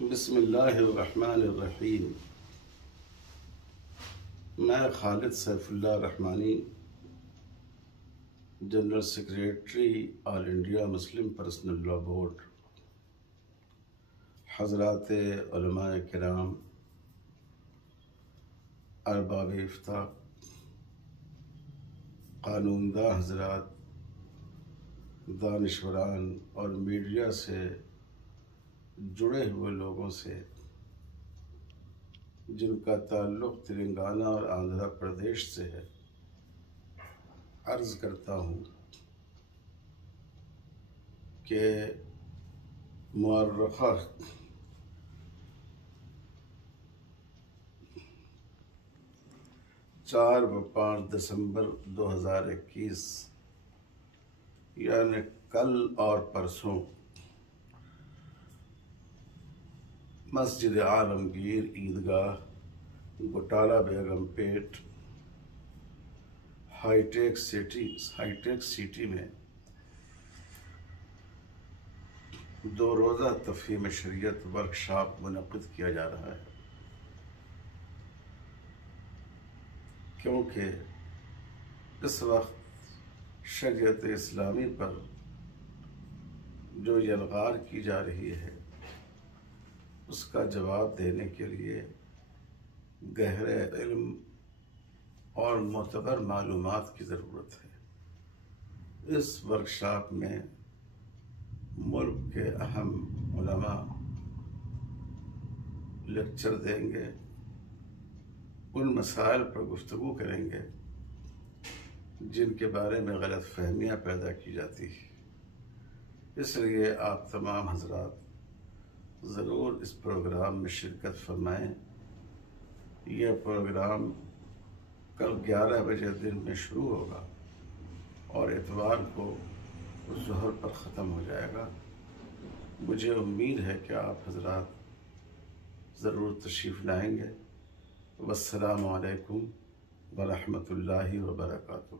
بسم اللہ الرحمن الرحیم۔ میں Khalid Saifullah Rahmani, general secretary all India Muslim personal law board, حضرات علماء کرام، ارباب افتاء، قانون داں حضرات، دانشوران اور میڈیا سے جڑے ہوئے لوگوں سے جن کا تعلق تلنگانہ اور آندھرا پردیش سے ہے، عرض کرتا ہوں کہ مورخہ 4 و 5 دسمبر 2021 یعنی کل اور پرسوں مسجد عالمگیر عیدگاہ، گٹالہ بیگم پیٹ، ہائی ٹیک سٹی میں 2 روزہ تفہیم شریعت ورکشاپ منعقد کیا جا رہا ہے، کیونکہ اس وقت شریعت اسلامی پر جو یلغار کی جا رہی ہے اس کا جواب دینے کے لیے گہرے علم اور معتبر معلومات کی ضرورت ہے۔ اس ورکشاپ میں ملک کے اہم علماء لیکچر دیں گے، ان مسائل پر گفتگو کریں گے جن کے بارے میں غلط فہمیاں پیدا کی جاتی ہیں۔ اس لیے آپ تمام حضرات ضرور اس پروگرام میں شرکت فرمائیں۔ یہ پروگرام کل 11 بجے دن میں شروع ہوگا اور اتوار کو ظہر پر ختم ہو جائے گا۔ مجھے امید ہے کہ آپ حضرات ضرور تشریف لائیں گے۔ والسلام علیکم ورحمۃ اللہ وبرکاتہ۔